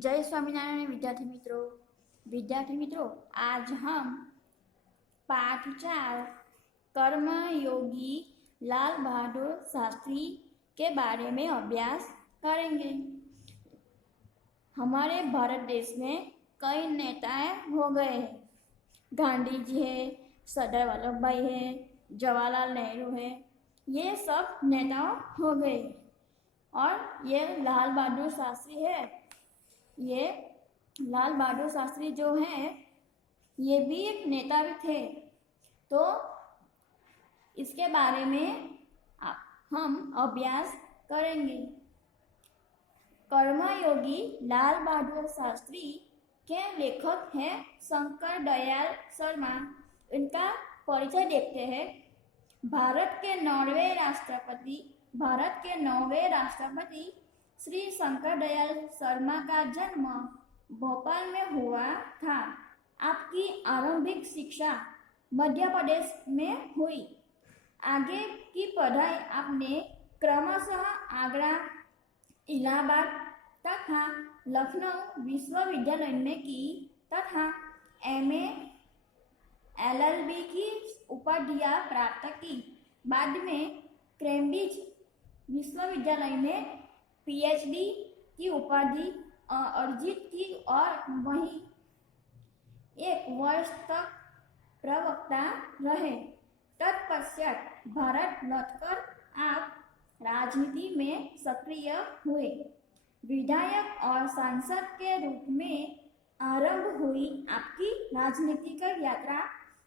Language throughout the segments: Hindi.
जय स्वामीनारायण विद्यार्थी मित्रों आज हम पाठ 4 कर्मयोगी लाल बहादुर शास्त्री के बारे में अभ्यास करेंगे। हमारे भारत देश में कई नेता हो गए हैं। गांधी जी है, सरदार वल्लभ भाई है, जवाहरलाल नेहरू है, ये सब नेता हो गए। और ये लाल बहादुर शास्त्री है, ये लाल बहादुर शास्त्री जो हैं ये भी एक नेता भी थे। तो इसके बारे में हम अभ्यास करेंगे। कर्मयोगी लाल बहादुर शास्त्री के लेखक हैं शंकर दयाल शर्मा। इनका परिचय देखते हैं। भारत के 9वें राष्ट्रपति श्री शंकर दयाल शर्मा का जन्म भोपाल में हुआ था। आपकी आरंभिक शिक्षा मध्य प्रदेश में हुई। आगे की पढ़ाई आपने क्रमशः आगरा, इलाहाबाद तथा लखनऊ विश्वविद्यालय में की तथा MA LLB की उपाधियां प्राप्त की। बाद में कैम्ब्रिज विश्वविद्यालय में PhD की उपाधि अर्जित की और वहीं 1 वर्ष तक प्रवक्ता रहे। तत्पश्चात भारत लौटकर आप राजनीति में सक्रिय हुए। विधायक और सांसद के रूप में आरंभ हुई आपकी राजनीतिक यात्रा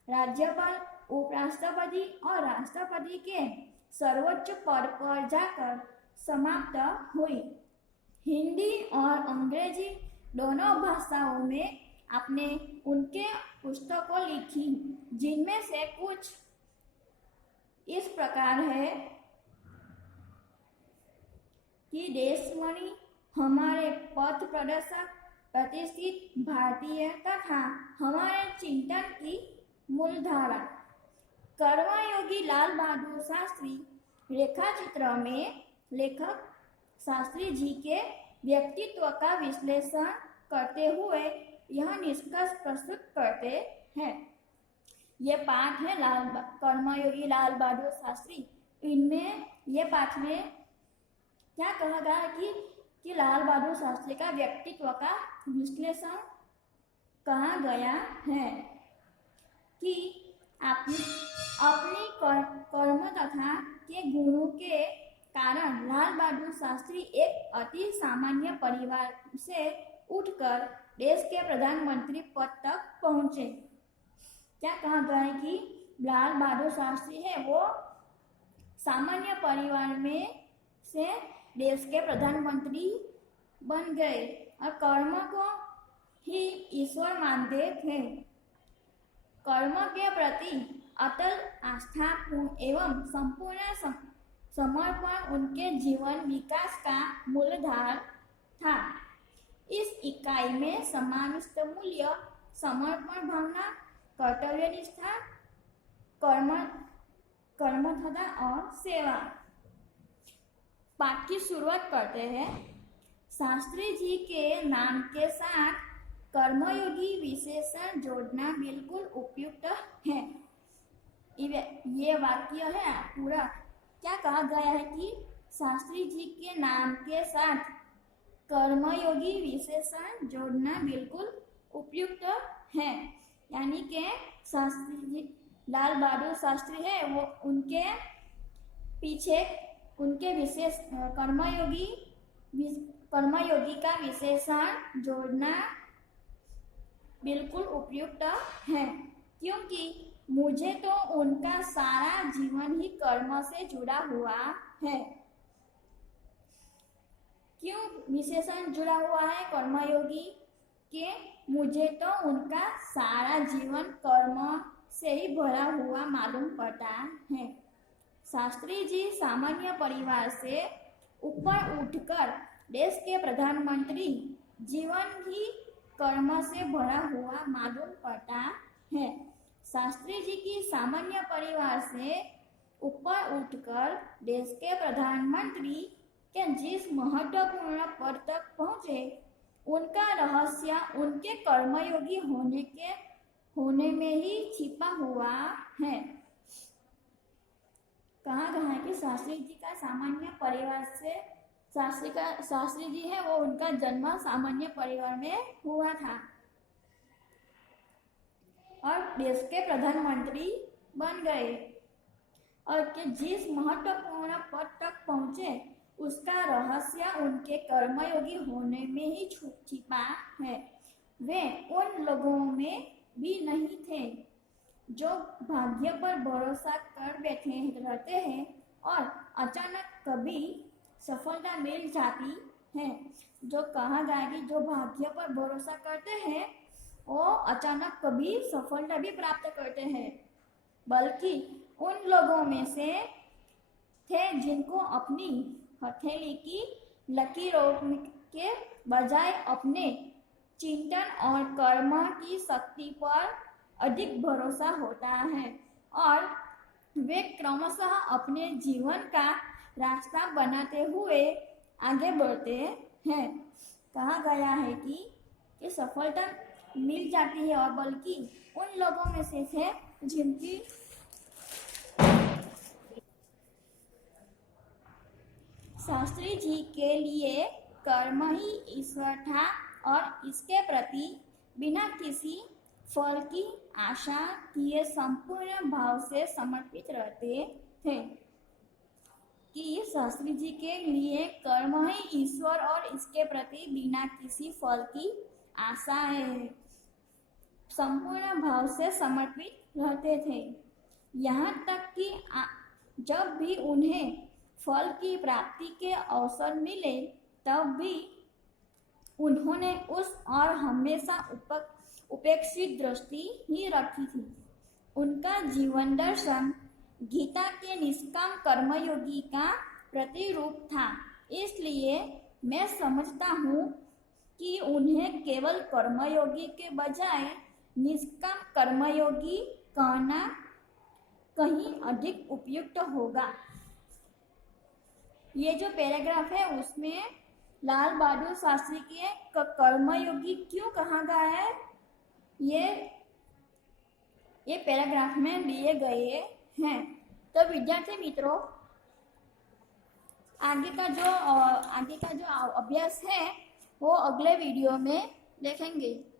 राज्यपाल, उपराष्ट्रपति और राष्ट्रपति के सर्वोच्च पद पर जाकर समाप्त हुई। हिंदी और अंग्रेजी दोनों भाषाओं में आपने उनके पुस्तकों लिखी, जिनमें से कुछ इस प्रकार है कि देशमणि, हमारे पथ प्रदर्शक, प्रतिष्ठित भारतीय तथा हमारे चिंतन की मूलधारा। कर्मयोगी लाल बहादुर शास्त्री रेखाचित्र में लेखक शास्त्री जी के व्यक्तित्व का विश्लेषण करते हुए यह निष्कर्ष प्रस्तुत करते हैं। ये पाठ है कर्मयोगी लाल बहादुर शास्त्री। इनमें ये पाठ में क्या कहा गया है कि लाल बहादुर शास्त्री का व्यक्तित्व का विश्लेषण कहा गया है कि अपनी कर्म तथा के गुणों के कारण लाल बहादुर शास्त्री एक अति सामान्य परिवार से उठकर देश के प्रधानमंत्री पद तक पहुंचे। क्या कहा गया है कि लाल बहादुर शास्त्री है वो सामान्य परिवार में से देश के प्रधानमंत्री बन गए और कर्म को ही ईश्वर मानते थे। कर्म के प्रति अटल आस्था एवं संपूर्ण समर्पण उनके जीवन विकास का मूलधार था। इस इकाई में समाविष्ट मूल्य समर्पण भावना, कर्तव्यनिष्ठा, कर्मठता और सेवा। पाठ की शुरुआत करते हैं। शास्त्री जी के नाम के साथ कर्मयोगी विशेषण जोड़ना बिल्कुल उपयुक्त है। ये वाक्य है पूरा। क्या कहा गया है कि शास्त्री जी के नाम के साथ कर्मयोगी विशेषण जोड़ना बिल्कुल उपयुक्त है। यानी कि शास्त्री जी लाल बहादुर शास्त्री है वो उनके पीछे उनके विशेष कर्मयोगी का विशेषण जोड़ना बिल्कुल उपयुक्त है, क्योंकि मुझे तो उनका सारा जीवन ही कर्म से जुड़ा हुआ है। क्यों विशेषण जुड़ा हुआ है कर्मयोगी के? मुझे तो उनका सारा जीवन कर्म से ही भरा हुआ मालूम पड़ता है। शास्त्री जी सामान्य परिवार से ऊपर उठकर देश के प्रधानमंत्री जीवन ही कर्म से भरा हुआ मालूम पड़ता है। शास्त्री जी की सामान्य परिवार से ऊपर उठकर देश के प्रधानमंत्री के जिस महत्वपूर्ण पद तक पहुंचे उनका रहस्य उनके कर्मयोगी होने में ही छिपा हुआ है। कहा गया है कि शास्त्री जी का सामान्य परिवार से शास्त्री जी है वो उनका जन्म सामान्य परिवार में हुआ था और देश के प्रधानमंत्री बन गए और कि जिस महत्वपूर्ण पद तक पहुंचे उसका रहस्य उनके कर्मयोगी होने में ही छिपा है। वे उन लोगों में भी नहीं थे जो भाग्य पर भरोसा कर बैठे रहते हैं और अचानक कभी सफलता मिल जाती है। जो कहा गया कि जो भाग्य पर भरोसा करते हैं वो अचानक कभी सफलता भी प्राप्त करते हैं, बल्कि उन लोगों में से थे जिनको अपनी हथेली की लकीरों के बजाय अपने चिंतन और कर्म की शक्ति पर अधिक भरोसा होता है और वे क्रमशः अपने जीवन का रास्ता बनाते हुए आगे बढ़ते हैं। कहा गया है कि सफलता मिल जाती है और बल्कि उन लोगों में से थे जिनकी शास्त्री जी के लिए कर्म ही ईश्वर था और इसके प्रति बिना किसी फल की आशा किए संपूर्ण भाव से समर्पित रहते थे। कि शास्त्री जी के लिए कर्म ही ईश्वर और इसके प्रति बिना किसी फल की आशा है संपूर्ण भाव से समर्पित रहते थे। यहाँ तक कि जब भी उन्हें फल की प्राप्ति के अवसर मिले तब भी उन्होंने उस और हमेशा उपेक्षित दृष्टि ही रखी थी। उनका जीवन दर्शन गीता के निष्काम कर्मयोगी का प्रतिरूप था। इसलिए मैं समझता हूँ कि उन्हें केवल कर्मयोगी के बजाय निष्काम कर्मयोगी कहना कहीं अधिक उपयुक्त होगा। ये जो पैराग्राफ है उसमें लाल बहादुर शास्त्री के कर्मयोगी क्यों कहा गया है ये पैराग्राफ में दिए गए हैं। तो विद्यार्थी मित्रों आगे का जो अभ्यास है वो अगले वीडियो में देखेंगे।